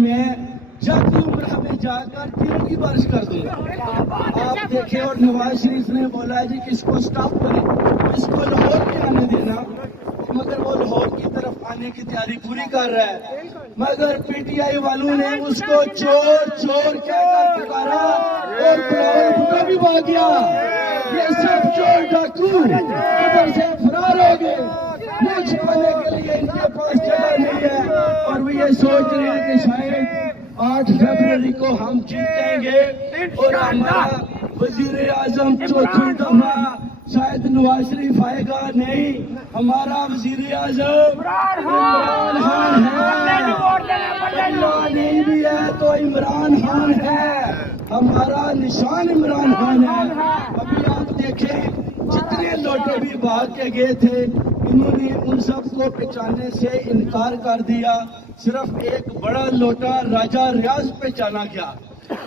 میں جاتی عمر ہمیں جا کر تیروں کی بارش کر دوں گا۔ آپ دیکھیں اور نواز شریف نے بولا جی کہ اس کو سٹاپ کریں، اس کو لاہور نہیں آنے دینا، مگر وہ لاہور کی طرف آنے کی تیاری پوری کر رہا ہے، مگر پی ٹی آئی والوں نے اس کو چور چور کہہ کر پکارا اور بلاول بھٹو بھی بھاگ گیا۔ یہ سب چور ڈاکو ادھر سے فرار ہو گئے، منہ چھپانے کے لیے ان کے پاس جگہ نہیں ہے، اور وہ یہ سوچ رہے ہیں کہ شاید 8 فروری کو ہم جیتیں گے اور ہمارا وزیر اعظم چوتھی دفعہ شاید نواز شریف آئے گا۔ نہیں، ہمارا وزیر اعظم عمران خان ہے، اللہ نہیں بھی ہے تو عمران خان ہے، ہمارا نشان عمران خان ہے۔ ابھی آپ دیکھیں جتنے لوٹے بھی بھاگ کے گئے تھے، انہوں نے ان سب کو پہچاننے سے انکار کر دیا، صرف ایک بڑا لوٹا راجہ ریاض پہچانا گیا،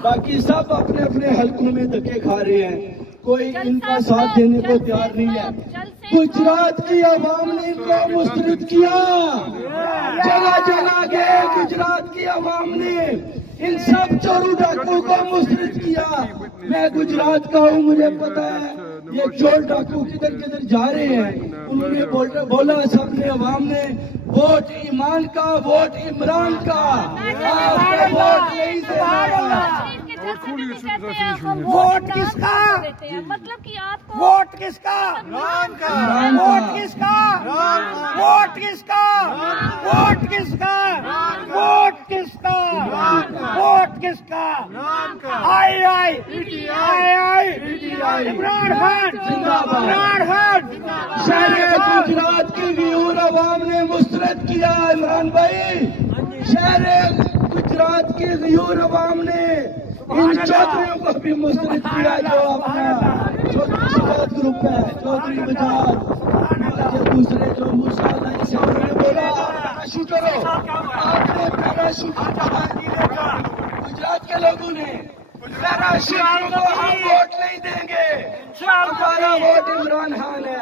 باقی سب اپنے اپنے حلقوں میں دھکے کھا رہے ہیں، کوئی ان کا ساتھ دینے کو تیار نہیں ہے۔ گجرات کی عوام نے ان کو مسترد کیا، جگہ جگہ گئے گجرات کی عوام نے ان سب چورو ڈاکو کو مسترد کیا۔ میں گجرات کا ہوں، مجھے پتا ہے یہ چور ڈاکو کدھر کدھر جا رہے ہیں۔ انہوں نے بولا سب نے، عوام نے، ووٹ ایمان کا، ووٹ عمران کا، آپ کو ووٹ نہیں دینا۔ ووٹ کس کا؟ مطلب کہ آپ کو ووٹ کس کا؟ ووٹ کس کا؟ ووٹ کس کا؟ ووٹ کس کا؟ ووٹ کس کا؟ ووٹ کس کا؟ آئی عمران خان، عمران خان۔ شہر گجرات کی غیور عوام نے مسترد کیا عمران بھائی، شہر گجرات کی غیور عوام نے ان چودھریوں کو بھی مسترد کیا جو اپنا چودھری گروپ ہے، چودھری بجاج، دوسرے جو موسیٰ علیہ السلام نے بولا پیراشوٹ کرو، آپ نے پیراشوٹ گجرات کے لوگوں نے پیراشوٹ کو ہم ووٹ نہیں دیں گے، ہمارا ووٹ عمران خان ہے۔